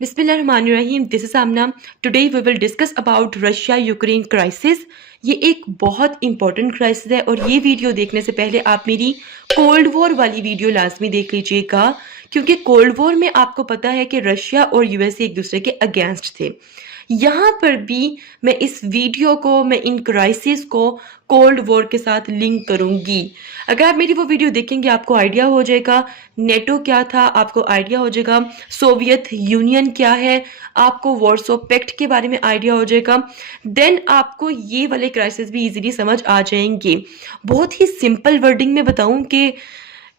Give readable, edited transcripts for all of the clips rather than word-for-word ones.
बिस्मिल्लाहिर्रहमानिर्रहीम, this is Aamna. Today we will discuss about Russia Ukraine crisis. ये एक बहुत इंपॉर्टेंट क्राइसिस है और ये वीडियो देखने से पहले आप मेरी कोल्ड वॉर वाली वीडियो लाजमी देख लीजिएगा, क्योंकि कोल्ड वॉर में आपको पता है कि रशिया और यूएसए एक दूसरे के अगेंस्ट थे। यहाँ पर भी मैं इस वीडियो को, मैं इन क्राइसिस को कोल्ड वॉर के साथ लिंक करूंगी। अगर आप मेरी वो वीडियो देखेंगे आपको आइडिया हो जाएगा नेटो क्या था, आपको आइडिया हो जाएगा सोवियत यूनियन क्या है, आपको वॉर्सो पैक्ट के बारे में आइडिया हो जाएगा। देन आपको ये वाले क्राइसिस भी इजीली समझ आ जाएंगे। बहुत ही सिंपल वर्डिंग में बताऊं कि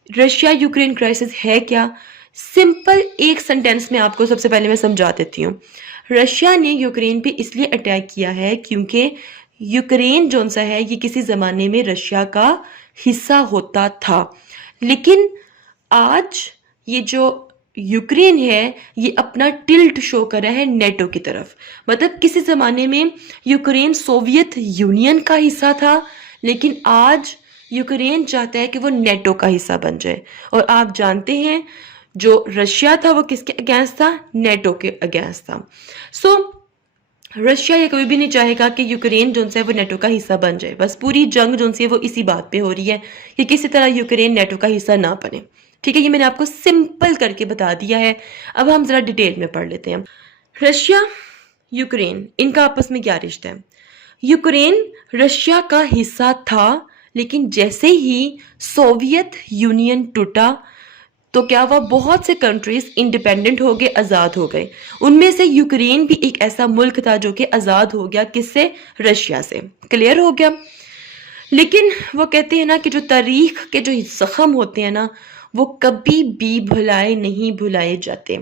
रशिया यूक्रेन क्राइसिस है क्या। सिंपल एक सेंटेंस में आपको सबसे पहले मैं समझा देती हूँ। रशिया ने यूक्रेन पे इसलिए अटैक किया है क्योंकि यूक्रेन जो सा है ये किसी ज़माने में रशिया का हिस्सा होता था, लेकिन आज ये जो यूक्रेन है ये अपना टिल्ट शो कर रहा है नेटो की तरफ। मतलब किसी ज़माने में यूक्रेन सोवियत यूनियन का हिस्सा था, लेकिन आज यूक्रेन चाहता है कि वो नेटो का हिस्सा बन जाए। और आप जानते हैं जो रशिया था वो किसके अगेंस्ट था? नेटो के अगेंस्ट था। सो रशिया ये कभी भी नहीं चाहेगा कि यूक्रेन जो है वो नेटो का हिस्सा बन जाए। बस पूरी जंग जो है वो इसी बात पे हो रही है कि किसी तरह यूक्रेन नेटो का हिस्सा ना बने। ठीक है, ये मैंने आपको सिंपल करके बता दिया है। अब हम जरा डिटेल में पढ़ लेते हैं। रशिया यूक्रेन इनका आपस में क्या रिश्ता है? यूक्रेन रशिया का हिस्सा था, लेकिन जैसे ही सोवियत यूनियन टूटा तो क्या हुआ, बहुत से कंट्रीज इंडिपेंडेंट हो गए, आज़ाद हो गए। उनमें से यूक्रेन भी एक ऐसा मुल्क था जो कि आज़ाद हो गया। किससे? रशिया से। क्लियर हो गया। लेकिन वो कहते हैं ना कि जो तारीख के जो जख्म होते हैं ना वो कभी भी नहीं भुलाए जाते।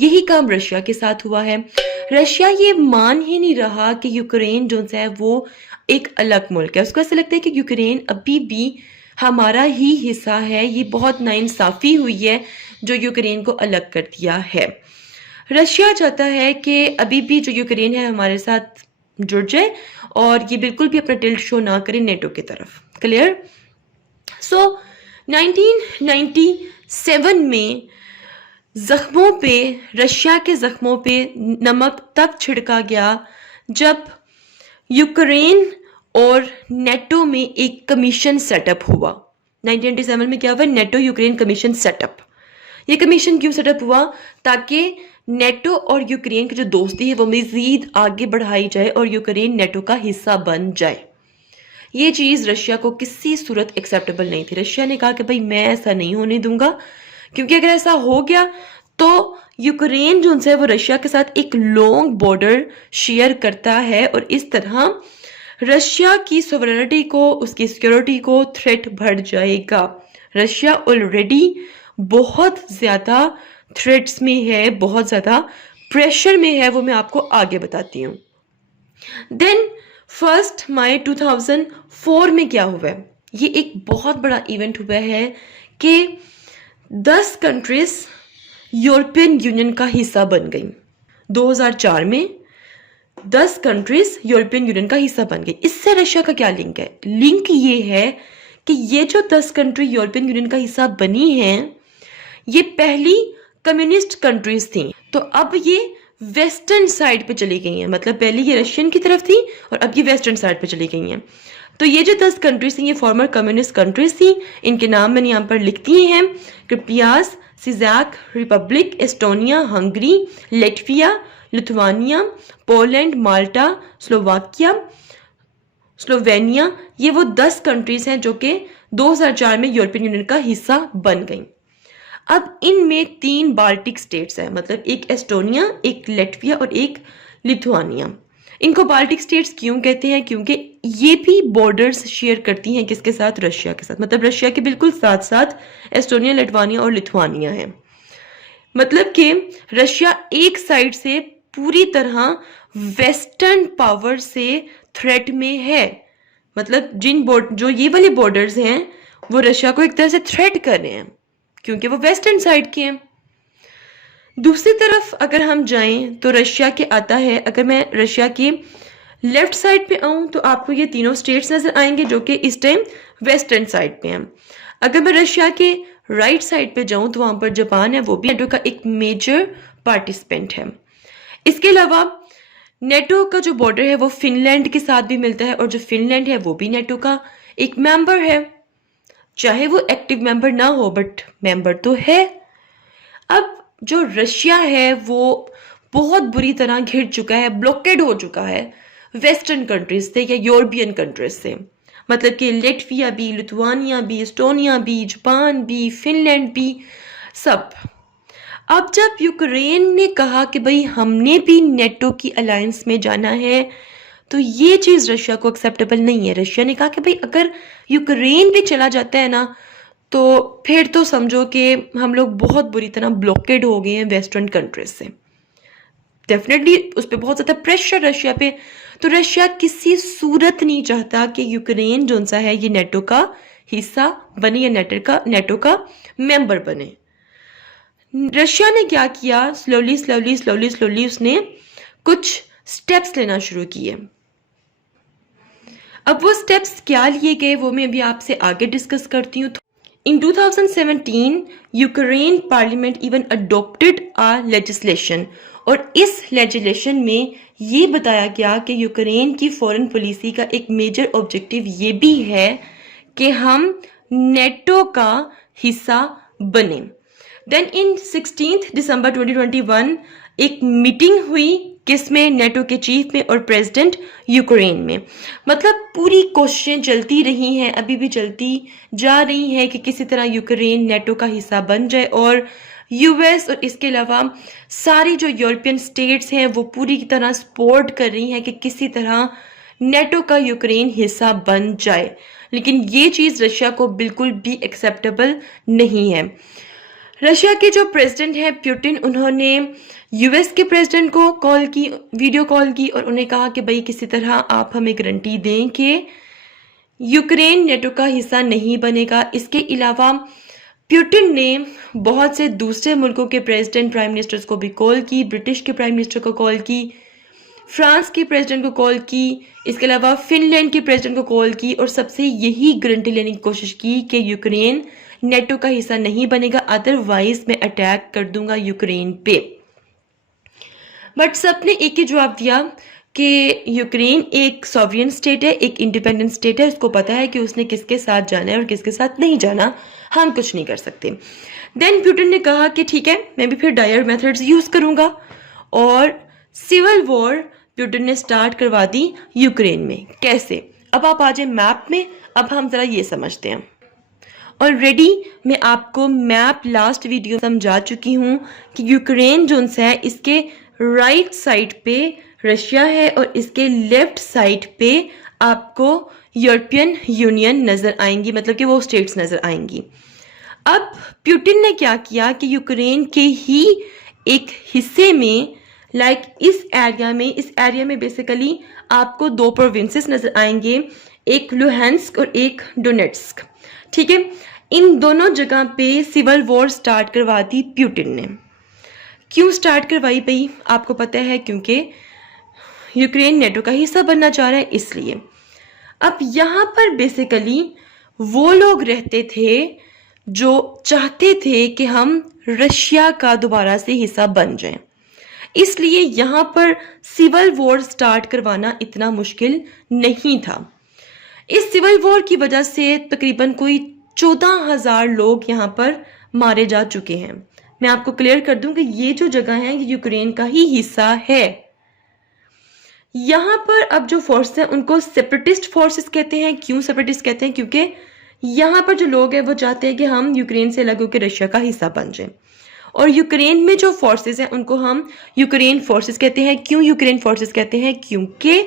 यही काम रशिया के साथ हुआ है। रशिया ये मान ही नहीं रहा कि यूक्रेन जो है वो एक अलग मुल्क है। उसको ऐसा लगता है कि यूक्रेन अभी भी हमारा ही हिस्सा है। ये बहुत नाइंसाफ़ी हुई है जो यूक्रेन को अलग कर दिया है। रशिया चाहता है कि अभी भी जो यूक्रेन है हमारे साथ जुड़ जाए और ये बिल्कुल भी अपना टिल्ट शो ना करे नेटो की तरफ। क्लियर? सो 1997 में जख्मों पे, रशिया के जख्मों पे नमक तब छिड़का गया जब यूक्रेन और नेटो में एक कमीशन सेटअप हुआ। 1997 में क्या हुआ? NATO Ukraine commission setup. ये कमीशन क्यों सेटअप हुआ? ताकि नेटो और यूक्रेन की जो दोस्ती है वो मजीद आगे बढ़ाई जाए और यूक्रेन नेटो का हिस्सा बन जाए। ये चीज़ रशिया को किसी सूरत एक्सेप्टेबल नहीं थी। रशिया ने कहा कि भाई मैं ऐसा नहीं होने दूंगा, क्योंकि अगर ऐसा हो गया तो यूक्रेन जो है वो रशिया के साथ एक लॉन्ग बॉर्डर शेयर करता है और इस तरह रशिया की सॉवरेनिटी को, उसकी सिक्योरिटी को थ्रेट बढ़ जाएगा। रशिया ऑलरेडी बहुत ज़्यादा थ्रेट्स में है, बहुत ज़्यादा प्रेशर में है, वो मैं आपको आगे बताती हूँ। देन 1 मई 2004 में क्या हुआ है? ये एक बहुत बड़ा इवेंट हुआ है कि 10 कंट्रीज यूरोपियन यूनियन का हिस्सा बन गई। 2004 में 10 कंट्रीज यूरोपियन यूनियन का हिस्सा बन गई। इससे रशिया का क्या लिंक है? लिंक ये है कि ये जो 10 कंट्री यूरोपियन यूनियन का हिस्सा बनी हैं ये पहली कम्युनिस्ट कंट्रीज थी, तो अब ये वेस्टर्न साइड पे चली गई हैं। मतलब पहले ये रशियन की तरफ थी और अब ये वेस्टर्न साइड पे चली गई हैं। तो ये जो 10 कंट्रीज थी ये फॉर्मर कम्युनिस्ट कंट्रीज थी। इनके नाम मैंने यहाँ पर लिख दिए हैं। क्रिपियास, सिजाक Republic, Estonia, Hungary, Latvia, Lithuania, Poland, माल्टा, स्लोवाकिया, स्लोवेनिया। ये वो 10 कंट्रीज हैं जो कि 2004 में यूरोपियन यूनियन का हिस्सा बन गई। अब इनमें 3 बाल्टिक स्टेट्स हैं, मतलब एक एस्टोनिया, एक लेटविया और एक लिथुआनिया। इनको बाल्टिक स्टेट्स क्यों कहते हैं? क्योंकि ये भी बॉर्डर्स शेयर करती हैं किसके साथ? रशिया के साथ। मतलब रशिया के बिल्कुल साथ साथ एस्टोनिया, लिथुआनिया और लिथुआनिया है। मतलब कि रशिया एक साइड से पूरी तरह वेस्टर्न पावर से थ्रेट में है। मतलब जो ये वाले बॉर्डर्स हैं वो रशिया को एक तरह से थ्रेट कर रहे हैं क्योंकि वो वेस्टर्न साइड के हैं। दूसरी तरफ अगर हम जाएं तो रशिया के आता है, अगर मैं रशिया की लेफ्ट साइड पे आऊं तो आपको ये तीनों स्टेट्स नजर आएंगे जो कि इस टाइम वेस्टर्न साइड पे हैं। अगर मैं रशिया के राइट साइड पे जाऊं तो वहां पर जापान है, वो भी नेटो का एक मेजर पार्टिसिपेंट है। इसके अलावा नेटो का जो बॉर्डर है वो फिनलैंड के साथ भी मिलता है और जो फिनलैंड है वो भी नेटो का एक मेंबर है, चाहे वो एक्टिव मेंबर ना हो बट मेंबर तो है। अब जो रशिया है वो बहुत बुरी तरह घिर चुका है, ब्लॉकेड हो चुका है वेस्टर्न कंट्रीज से या यूरोपियन कंट्रीज से, मतलब कि लेटविया भी, लिथुआनिया भी, एस्टोनिया भी, जापान भी, फिनलैंड भी, सब। अब जब यूक्रेन ने कहा कि भाई हमने भी नेटो की अलायंस में जाना है, तो ये चीज़ रशिया को एक्सेप्टेबल नहीं है। रशिया ने कहा कि भाई अगर यूक्रेन भी चला जाता है ना, तो फिर तो समझो कि हम लोग बहुत बुरी तरह ब्लॉकेड हो गए हैं वेस्टर्न कंट्रीज से। डेफिनेटली उस पर बहुत ज़्यादा प्रेशर रशिया पे, तो रशिया किसी सूरत नहीं चाहता कि यूक्रेन जो सा है ये नेटो का हिस्सा बने या नेटो का मेंबर बने। रशिया ने क्या किया, स्लोली उसने कुछ स्टेप्स लेना शुरू किए। अब वो स्टेप्स क्या लिए गए वो मैं अभी आपसे आगे डिस्कस करती हूँ। In 2017, Ukraine parliament even adopted a legislation, और इस लेजिस्लेशन में ये बताया गया कि यूक्रेन की फॉरेन पॉलिसी का एक मेजर ऑब्जेक्टिव ये भी है कि हम नेटो का हिस्सा बने। देन इन 16 दिसंबर 2021 एक मीटिंग हुई, किसमें, नेटो के चीफ में और प्रेसिडेंट यूक्रेन में। मतलब पूरी कोशिशें चलती रही हैं, अभी भी चलती जा रही हैं कि किसी तरह यूक्रेन नेटो का हिस्सा बन जाए, और यूएस और इसके अलावा सारी जो यूरोपियन स्टेट्स हैं वो पूरी तरह सपोर्ट कर रही हैं कि किसी तरह नेटो का यूक्रेन हिस्सा बन जाए। लेकिन ये चीज़ रशिया को बिल्कुल भी एक्सेप्टेबल नहीं है। रशिया के जो प्रेसिडेंट हैं पुतिन, उन्होंने यूएस के प्रेसिडेंट को कॉल की, वीडियो कॉल की, और उन्हें कहा कि भाई किसी तरह आप हमें गारंटी दें कि यूक्रेन नेटो का हिस्सा नहीं बनेगा। इसके अलावा पुतिन ने बहुत से दूसरे मुल्कों के प्रेसिडेंट, प्राइम मिनिस्टर्स को भी कॉल की, ब्रिटिश के प्राइम मिनिस्टर को कॉल की, फ्रांस के प्रेसिडेंट को कॉल की, इसके अलावा फिनलैंड के प्रेसिडेंट को कॉल की, और सबसे यही गारंटी लेने की कोशिश की कि यूक्रेन नेटो का हिस्सा नहीं बनेगा, अदरवाइज मैं अटैक कर दूंगा यूक्रेन पे। बट सबने एक ही जवाब दिया कि यूक्रेन एक सॉवरियन स्टेट है, एक इंडिपेंडेंट स्टेट है, उसको पता है कि उसने किसके साथ जाना है और किसके साथ नहीं जाना, हम कुछ नहीं कर सकते। देन पुतिन ने कहा कि ठीक है, मैं भी फिर डायर मेथड्स यूज करूंगा, और सिविल वॉर पुतिन ने स्टार्ट करवा दी यूक्रेन में। कैसे, अब आप आ जाए मैप में, अब हम जरा ये समझते हैं। ऑलरेडी मैं आपको मैप लास्ट वीडियो समझा चुकी हूँ कि यूक्रेन जो है इसके राइट साइड पे रशिया है और इसके लेफ्ट साइड पे आपको यूरोपियन यूनियन नजर आएंगी, मतलब कि वो स्टेट्स नजर आएंगी। अब पुतिन ने क्या किया कि यूक्रेन के ही एक हिस्से में, इस एरिया में बेसिकली आपको दो प्रोविंसेस नजर आएंगे, एक लुहांस्क और एक डोनेट्स्क। ठीक है, इन दोनों जगह पे सिविल वॉर स्टार्ट करवा दी पुतिन ने। क्यों स्टार्ट करवाई भाई, आपको पता है, क्योंकि यूक्रेन नेटो का हिस्सा बनना चाह रहा है, इसलिए। अब यहाँ पर बेसिकली वो लोग रहते थे जो चाहते थे कि हम रशिया का दोबारा से हिस्सा बन जाएं, इसलिए यहाँ पर सिविल वॉर स्टार्ट करवाना इतना मुश्किल नहीं था। इस सिविल वॉर की वजह से तकरीबन कोई 14,000 लोग यहाँ पर मारे जा चुके हैं। मैं आपको क्लियर कर दूं कि ये जो जगह है ये यूक्रेन का ही हिस्सा है। यहाँ पर अब जो फोर्स है उनको सेपरेटिस्ट फोर्सेस कहते हैं। क्यों सेपरेटिस्ट कहते हैं? क्योंकि यहाँ पर जो लोग हैं वो चाहते हैं कि हम यूक्रेन से अलग होकर रशिया का हिस्सा बन जाए, और यूक्रेन में जो फोर्सेस हैं उनको हम यूक्रेन फोर्सेस कहते हैं। क्यों यूक्रेन फोर्सेस कहते हैं? क्योंकि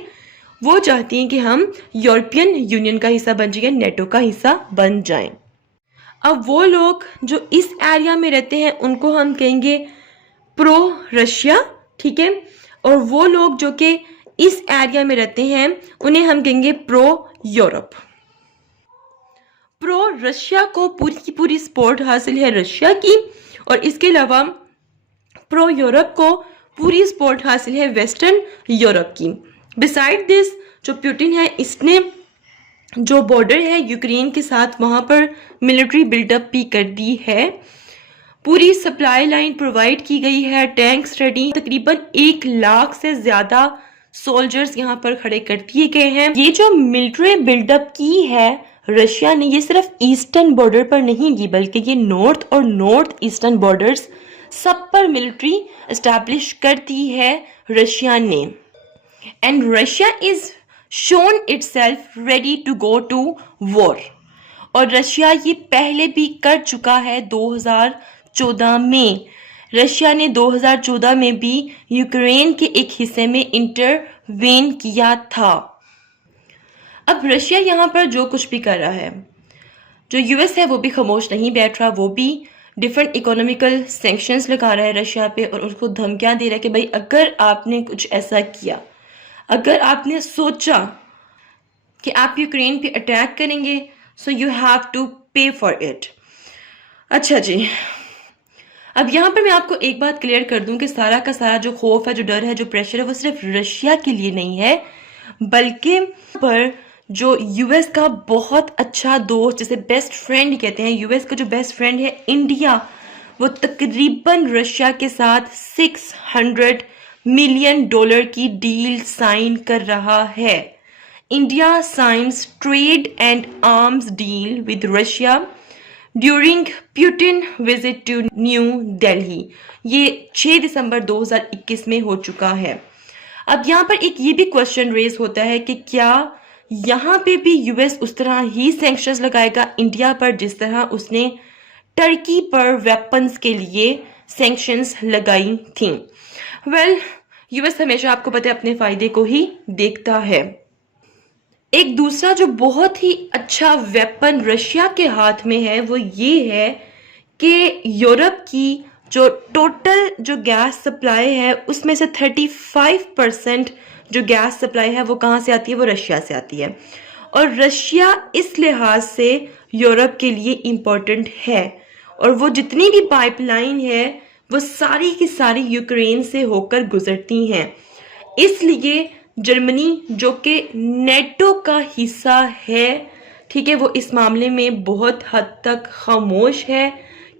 वो चाहती हैं कि हम यूरोपियन यूनियन का हिस्सा बन जाए, नेटो का हिस्सा बन जाएं। अब वो लोग जो इस एरिया में रहते हैं उनको हम कहेंगे प्रो रशिया, ठीक है, और वो लोग जो कि इस एरिया में रहते हैं उन्हें हम कहेंगे प्रो यूरोप। प्रो रशिया को पूरी की पूरी सपोर्ट हासिल है रशिया की, और इसके अलावा प्रो यूरोप को पूरी सपोर्ट हासिल है वेस्टर्न यूरोप की। बिसाइड दिस जो पुतिन है इसने जो बॉर्डर है यूक्रेन के साथ वहां पर मिलिट्री बिल्डअप भी कर दी है। पूरी सप्लाई लाइन प्रोवाइड की गई है, टैंक्स रेडी, तकरीबन 1 लाख से ज्यादा सोल्जर्स यहाँ पर खड़े कर दिए गए हैं। ये जो मिलिट्री बिल्डअप की है रशिया ने, ये सिर्फ ईस्टर्न बॉर्डर पर नहीं की, बल्कि ये नॉर्थ और नॉर्थ ईस्टर्न बॉर्डर्स सब पर मिलिट्री एस्टैब्लिश कर दी है रशिया ने। And Russia is shown itself ready to go to war. और रशिया ये पहले भी कर चुका है 2014 में। रशिया ने 2014 में भी यूक्रेन के एक हिस्से में इंटरवेन किया था। अब रशिया यहाँ पर जो कुछ भी कर रहा है, जो यूएस है वो भी खामोश नहीं बैठ रहा, वो भी डिफरेंट इकोनॉमिकल सैंक्शंस लगा रहा है रशिया पे और उसको धमकियां दे रहा है कि भाई अगर आपने कुछ ऐसा किया, अगर आपने सोचा कि आप यूक्रेन पे अटैक करेंगे, सो यू हैव टू पे फॉर इट। अच्छा जी, अब यहाँ पर मैं आपको एक बात क्लियर कर दूं कि सारा का सारा जो खौफ है, जो डर है, जो प्रेशर है, वो सिर्फ रशिया के लिए नहीं है, बल्कि पर जो यूएस का बहुत अच्छा दोस्त, जिसे बेस्ट फ्रेंड कहते हैं, यूएस का जो बेस्ट फ्रेंड है इंडिया, वो तकरीबन रशिया के साथ $600 मिलियन की डील साइन कर रहा है। India signs trade and arms deal with Russia during Putin visit to New Delhi. ये 6 दिसंबर 2021 में हो चुका है। अब यहाँ पर एक ये भी क्वेश्चन रेज होता है कि क्या यहाँ पे भी यूएस उस तरह ही सैंक्शंस लगाएगा इंडिया पर जिस तरह उसने टर्की पर वेपन्स के लिए सैंक्शंस लगाई थी। वेल, यूएस हमेशा आपको पता है अपने फायदे को ही देखता है। एक दूसरा जो बहुत ही अच्छा वेपन रशिया के हाथ में है वो ये है कि यूरोप की जो टोटल जो गैस सप्लाई है उसमें से 35% जो गैस सप्लाई है वो कहाँ से आती है, वो रशिया से आती है। और रशिया इस लिहाज से यूरोप के लिए इम्पोर्टेंट है और वो जितनी भी पाइपलाइन है वो सारी की सारी यूक्रेन से होकर गुजरती हैं। इसलिए जर्मनी जो कि नेटो का हिस्सा है, ठीक है, वो इस मामले में बहुत हद तक खामोश है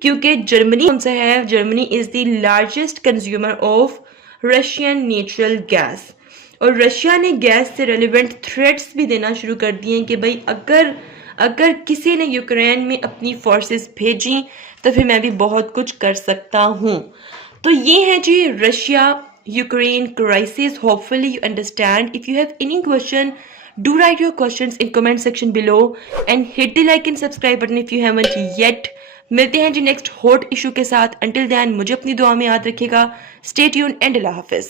क्योंकि जर्मनी उनसे है, Germany is the largest consumer of Russian natural gas. और रशिया ने गैस से रेलिवेंट थ्रेट्स भी देना शुरू कर दिए कि भाई अगर किसी ने यूक्रेन में अपनी फोर्सेस भेजी तो फिर मैं भी बहुत कुछ कर सकता हूँ। तो ये है जी Russia Ukraine crisis. Hopefully you understand. If you have any question, do write your questions in comment section below and hit the like and subscribe button if you haven't yet. मिलते हैं जी नेक्स्ट हॉट इशू के साथ। Until then मुझे अपनी दुआ में याद रखिएगा। Stay tuned and Allah Hafiz.